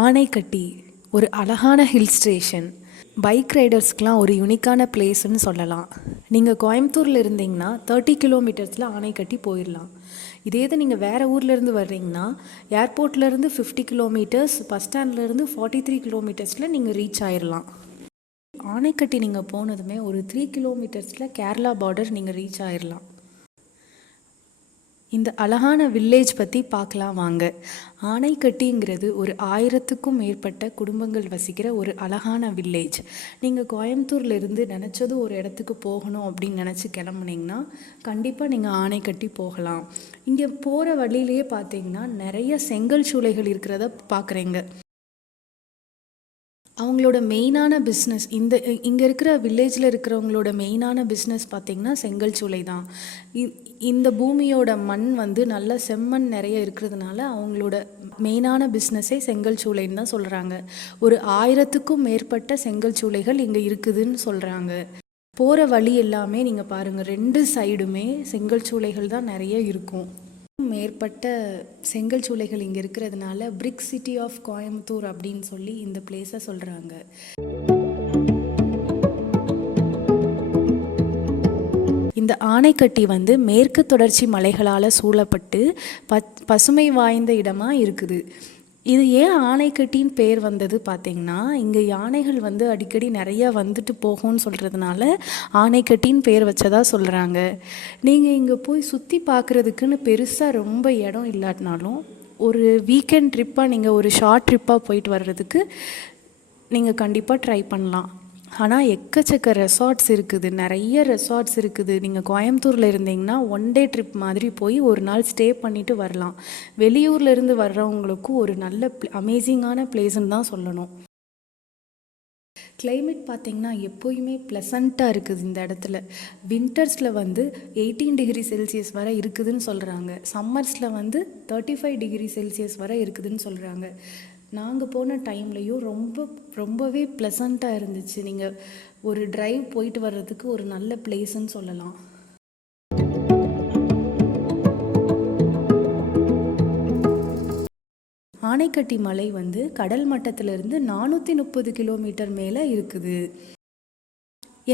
ஆனைக்கட்டி ஒரு அழகான hill station. Bike ரைடர்ஸ்க்கெலாம் ஒரு யூனிக்கான பிளேஸ்ன்னு சொல்லலாம். நீங்கள் கோயம்புத்தூரில் இருந்தீங்கன்னா 30 கிலோமீட்டர்ஸில் ஆனைக்கட்டி போயிடலாம். இதே இது நீங்கள் வேறு ஊர்லேருந்து வர்றீங்கன்னா ஏர்போர்ட்லேருந்து 50 கிலோமீட்டர்ஸ், பஸ் ஸ்டாண்ட்லேருந்து 43 கிலோமீட்டர்ஸில் நீங்கள் ரீச் ஆயிடலாம். ஆனைக்கட்டி நீங்கள் போனதுமே ஒரு 3 கிலோமீட்டர்ஸில் கேரளா பார்டர் நீங்கள் ரீச் ஆயிடலாம். இந்த அழகான வில்லேஜ் பற்றி பார்க்கலாம் வாங்க. ஆனைக்கட்டிங்கிறது ஒரு 1000க்கும் மேற்பட்ட குடும்பங்கள் வசிக்கிற ஒரு அழகான வில்லேஜ். நீங்கள் கோயம்புத்தூரில் இருந்து நினச்சதும் ஒரு இடத்துக்கு போகணும் அப்படின்னு நினச்சி கிளம்புனீங்கன்னா கண்டிப்பாக நீங்கள் ஆனைக்கட்டி போகலாம். இங்கே போகிற வழியிலேயே பார்த்தீங்கன்னா நிறைய செங்கல் சூளைகள் இருக்கிறத பார்க்குறீங்க. அவங்களோட மெயினான பிஸ்னஸ் இங்கே இருக்கிற வில்லேஜில் இருக்கிறவங்களோட மெயினான பிஸ்னஸ் பார்த்திங்கன்னா செங்கல் சூளை தான். இந்த பூமியோட மண் நல்ல செம்மண் நிறைய இருக்கிறதுனால அவங்களோட மெயினான பிஸ்னஸே செங்கல் சூளைன்னு தான் சொல்கிறாங்க. ஒரு 1000க்கும் மேற்பட்ட செங்கல் சூளைகள் இங்கே இருக்குதுன்னு சொல்கிறாங்க. போகிற வழி எல்லாமே நீங்கள் பாருங்கள், 2 சைடுமே செங்கல் சூளைகள் தான் நிறைய இருக்கும். மேற்பட்ட செங்கல் சூளைகள் இங்கே இருக்கிறதுனால பிரிக் சிட்டி ஆஃப் கோயம்புத்தூர் அப்படின்னு சொல்லி இந்த பிளேஸை சொல்கிறாங்க. இந்த ஆனைக்கட்டி மேற்கு தொடர்ச்சி மலைகளால் சூழப்பட்டு பசுமை வாய்ந்த இடமாக இருக்குது. இது ஏன் ஆனைக்கட்டின்னு பேர் வந்தது பார்த்திங்கன்னா, இங்கே யானைகள் அடிக்கடி நிறையா வந்துட்டு போகும்னு சொல்கிறதுனால ஆனைக்கட்டின்னு பேர் வச்சதா சொல்கிறாங்க. நீங்கள் இங்கே போய் சுற்றி பார்க்குறதுக்குன்னு பெருசாக ரொம்ப இடம் இல்லாட்டினாலும் ஒரு வீக்கெண்ட் ட்ரிப்பாக நீங்கள் ஒரு ஷார்ட் ட்ரிப்பாக போயிட்டு வர்றதுக்கு நீங்கள் கண்டிப்பாக ட்ரை பண்ணலாம். ஆனால் எக்கச்சக்க ரெசார்ட்ஸ் இருக்குது, நிறைய ரெசார்ட்ஸ் இருக்குது. நீங்கள் கோயம்புத்தூரில் இருந்தீங்கன்னா 1 டே ட்ரிப் மாதிரி போய் ஒரு நாள் ஸ்டே பண்ணிவிட்டு வரலாம். வெளியூர்லேருந்து வர்றவங்களுக்கும் ஒரு நல்ல அமேசிங்கான பிளேஸ்ன்னு தான் சொல்லணும். கிளைமேட் பார்த்திங்கன்னா எப்போயுமே ப்ளசண்ட்டாக இருக்குது இந்த இடத்துல. வின்டர்ஸில் 18 டிகிரி செல்சியஸ் வரை இருக்குதுன்னு சொல்கிறாங்க. சம்மர்ஸில் 35 டிகிரி செல்சியஸ் வரை இருக்குதுன்னு சொல்கிறாங்க. நாங்கள் போன டைம்லையும் ரொம்பவே ப்ளசண்ட்டாக இருந்துச்சு. நீங்கள் ஒரு ட்ரைவ் போயிட்டு வர்றதுக்கு ஒரு நல்ல பிளேஸ்ன்னு சொல்லலாம். ஆனைக்கட்டி மலை கடல் மட்டத்திலிருந்து 430 கிலோமீட்டர் மேலே இருக்குது.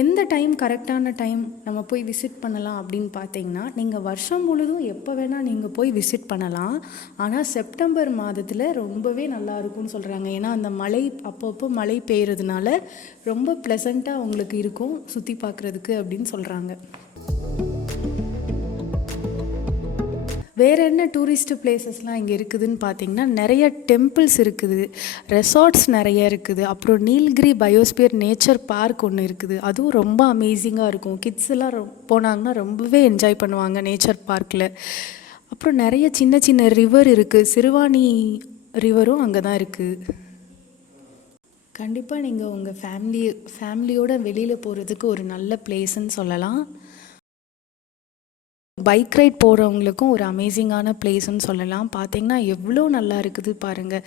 எந்த டைம் கரெக்டான டைம் நம்ம போய் விசிட் பண்ணலாம் அப்படின்னு பார்த்தீங்கன்னா, நீங்கள் வருஷம் முழுதும் எப்போ வேணால் நீங்கள் போய் விசிட் பண்ணலாம். ஆனால் செப்டம்பர் மாதத்தில் ரொம்பவே நல்லா இருக்கும்னு சொல்கிறாங்க. ஏன்னா அந்த மழை அப்பப்போ மழை பெய்யறதுனால ரொம்ப ப்ளசண்ட்டாக உங்களுக்கு இருக்கும் சுற்றி பார்க்குறதுக்கு அப்படின்னு சொல்கிறாங்க. வேறு என்ன டூரிஸ்ட் பிளேசஸ்லாம் இங்கே இருக்குதுன்னு பார்த்தீங்கன்னா, நிறைய டெம்பிள்ஸ் இருக்குது, ரெசார்ட்ஸ் நிறைய இருக்குது. அப்புறம் நீலகிரி பயோஸ்பியர் நேச்சர் பார்க் ஒன்று இருக்குது. அதுவும் ரொம்ப அமேசிங்காக இருக்கும். கிட்ஸ் எல்லாம் போனாங்கன்னா ரொம்பவே என்ஜாய் பண்ணுவாங்க நேச்சர் பார்க்கில். அப்புறம் நிறைய சின்ன சின்ன ரிவர் இருக்குது. சிறுவாணி ரிவரும் அங்கே தான் இருக்குது. கண்டிப்பாக நீங்கள் உங்கள் ஃபேமிலியோட வெளியில் போகிறதுக்கு ஒரு நல்ல பிளேஸ்ன்னு சொல்லலாம். பைக் ரைட் போகிறவங்களுக்கும் ஒரு அமேசிங்கான பிளேஸ்ன்னு சொல்லலாம். பார்த்தீங்கன்னா எவ்வளோ நல்லா இருக்குது பாருங்கள்.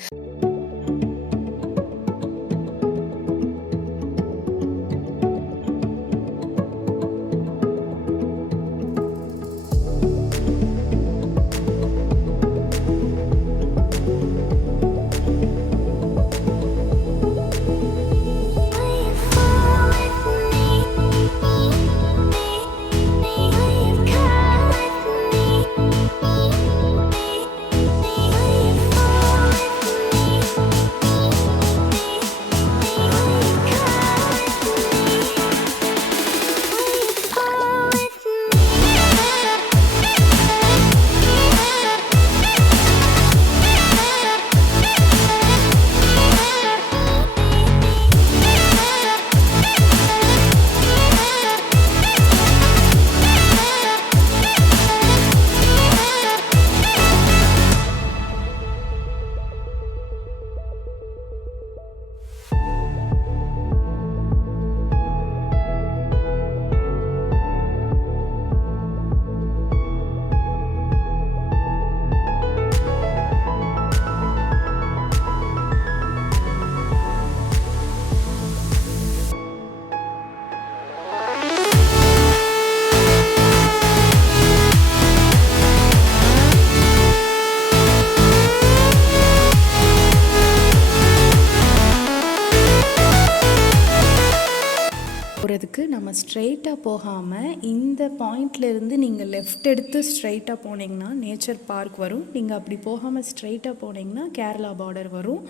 ஸ்ட்ரெயிட்டாக போகாமல் இந்த பாயிண்ட்லேருந்து நீங்கள் லெஃப்ட் எடுத்து ஸ்ட்ரெயிட்டாக போனீங்கன்னா நேச்சர் பார்க் வரும். நீங்கள் அப்படி போகாமல் ஸ்ட்ரெயிட்டாக போனீங்கன்னா கேரளா பார்டர் வரும்.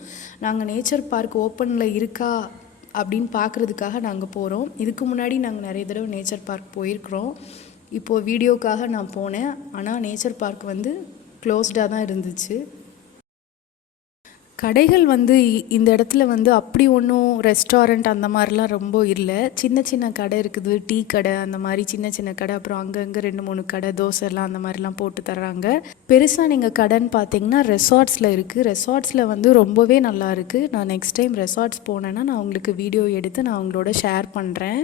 நாங்கள் நேச்சர் பார்க் ஓப்பனில் இருக்கா அப்படின்னு பார்க்குறதுக்காக நாங்கள் போகிறோம். இதுக்கு முன்னாடி நாங்கள் நிறைய தடவை நேச்சர் பார்க் போயிருக்கிறோம். இப்போது வீடியோக்காக நான் போனேன். ஆனால் நேச்சர் பார்க் வந்து க்ளோஸ்டாக தான் இருந்துச்சு. கடைகள் வந்து இந்த இடத்துல வந்து அப்படி ஒன்றும் ரெஸ்டாரண்ட் அந்த மாதிரிலாம் ரொம்ப இல்லை. சின்ன சின்ன கடை இருக்குது, டீ கடை அந்த மாதிரி சின்ன சின்ன கடை, அப்புறம் அங்கங்கே 2-3 கடை தோசைலாம் அந்த மாதிரிலாம் போட்டு தர்றாங்க. பெருசாக நீங்கள் கடைன்னு பார்த்தீங்கன்னா ரெசார்ட்ஸில் இருக்குது. ரெசார்ட்ஸில் வந்து ரொம்பவே நல்லா இருக்குது. நான் நெக்ஸ்ட் டைம் ரெசார்ட்ஸ் போனேன்னா நான் உங்களுக்கு வீடியோ எடுத்து நான் உங்களோட ஷேர் பண்ணுறேன்.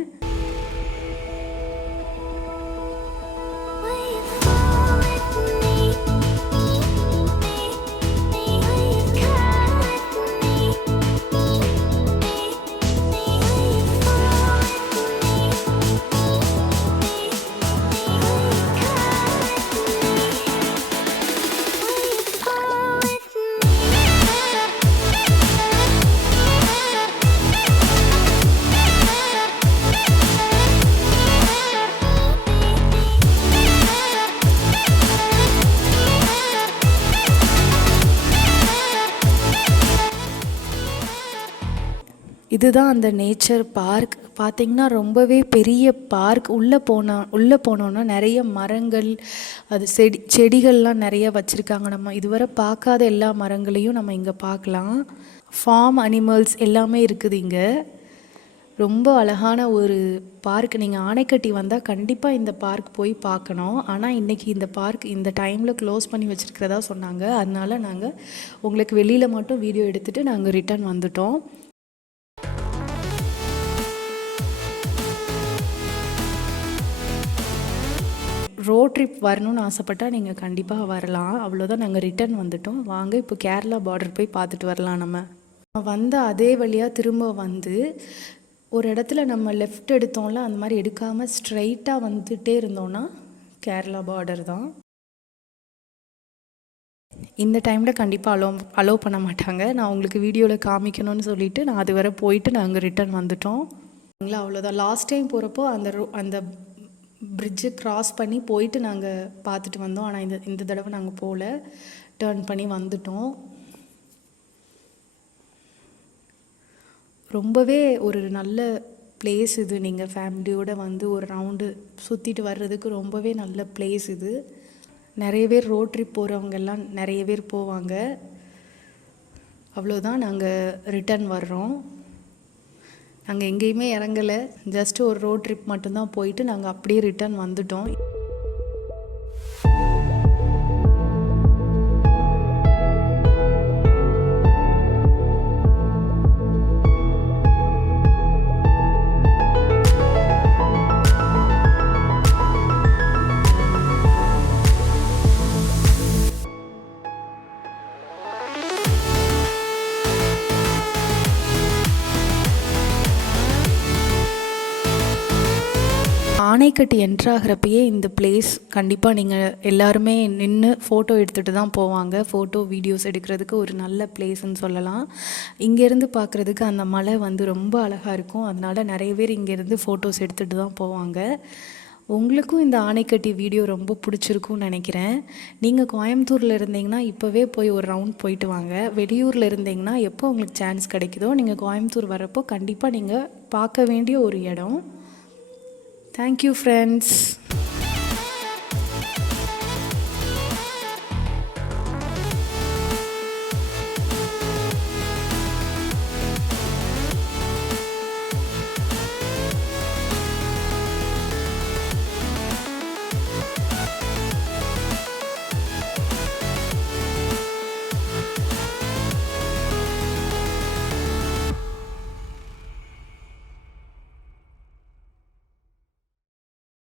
இதுதான் அந்த நேச்சர் பார்க். பார்த்திங்கன்னா ரொம்பவே பெரிய பார்க். உள்ளே போனோன்னா நிறைய மரங்கள், அது செடிகள்லாம் நிறைய வச்சுருக்காங்க. நம்ம இதுவரை பார்க்காத எல்லா மரங்களையும் நம்ம இங்கே பார்க்கலாம். ஃபார்ம் அனிமல்ஸ் எல்லாமே இருக்குது இங்கே. ரொம்ப அழகான ஒரு பார்க். நீங்கள் ஆனைக்கட்டி வந்தால் கண்டிப்பாக இந்த பார்க் போய் பார்க்கணும். ஆனால் இன்றைக்கி இந்த பார்க் இந்த டைமில் க்ளோஸ் பண்ணி வச்சுருக்கிறதா சொன்னாங்க. அதனால நாங்கள் உங்களுக்கு வெளியில் மட்டும் வீடியோ எடுத்துகிட்டு நாங்கள் ரிட்டர்ன் வந்துட்டோம். ரோட் ட்ரிப் வரணும்னு ஆசைப்பட்டால் நீங்கள் கண்டிப்பாக வரலாம். அவ்வளோதான், நாங்கள் ரிட்டர்ன் வந்துட்டோம். வாங்க இப்போ கேரளா பார்டர் போய் பார்த்துட்டு வரலாம். நம்ம வந்த அதே வழியாக திரும்ப வந்து ஒரு இடத்துல நம்ம லெஃப்ட் எடுத்தோம்ல, அந்த மாதிரி எடுக்காமல் ஸ்ட்ரைட்டாக வந்துகிட்டே இருந்தோன்னா கேரளா பார்டர் தான். இந்த டைமில் கண்டிப்பாக அலோவ் பண்ண மாட்டாங்க. நான் உங்களுக்கு வீடியோவில் காமிக்கணும்னு சொல்லிவிட்டு நான் அது வரை போயிட்டு நாங்கள் ரிட்டர்ன் வந்துட்டோம். அவ்வளோதான். லாஸ்ட் டைம் போகிறப்போ அந்த பிரிட்ஜு க்ராஸ் பண்ணி போயிட்டு நாங்கள் பார்த்துட்டு வந்தோம். ஆனால் இந்த தடவை நாங்கள் போகல, டேர்ன் பண்ணி வந்துட்டோம். ரொம்பவே ஒரு நல்ல பிளேஸ் இது. நீங்கள் ஃபேமிலியோடு வந்து ஒரு ரவுண்டு சுற்றிட்டு வர்றதுக்கு ரொம்பவே நல்ல பிளேஸ் இது. நிறைய பேர் ரோட் ட்ரிப் போகிறவங்கெல்லாம் நிறைய பேர் போவாங்க. அவ்வளோதான், நாங்கள் ரிட்டர்ன் வர்றோம். நாங்கள் எங்கேயுமே இறங்கலை, ஜஸ்ட்டு ஒரு ரோட் ட்ரிப் மட்டும்தான் போயிட்டு நாங்கள் அப்படியே ரிட்டர்ன் வந்துட்டோம். ஆனைக்கட்டி என்ட்ராகிறப்பயே இந்த பிளேஸ் கண்டிப்பாக நீங்கள் எல்லாருமே நின்று ஃபோட்டோ எடுத்துகிட்டு தான் போவாங்க. ஃபோட்டோ வீடியோஸ் எடுக்கிறதுக்கு ஒரு நல்ல பிளேஸ்ன்னு சொல்லலாம். இங்கேருந்து பார்க்குறதுக்கு அந்த மலை வந்து ரொம்ப அழகாக இருக்கும். அதனால் நிறைய பேர் இங்கேருந்து ஃபோட்டோஸ் எடுத்துகிட்டு தான் போவாங்க. உங்களுக்கும் இந்த ஆனைக்கட்டி வீடியோ ரொம்ப பிடிச்சிருக்கும்னு நினைக்கிறேன். நீங்கள் கோயம்புத்தூரில் இருந்தீங்கன்னா இப்போவே போய் ஒரு ரவுண்ட் போயிட்டு வாங்க. வெளியூரில் இருந்தீங்கன்னா எப்போ உங்களுக்கு சான்ஸ் கிடைக்குதோ நீங்கள் கோயம்புத்தூர் வரப்போ கண்டிப்பாக நீங்கள் பார்க்க வேண்டிய ஒரு இடம். Thank you, friends.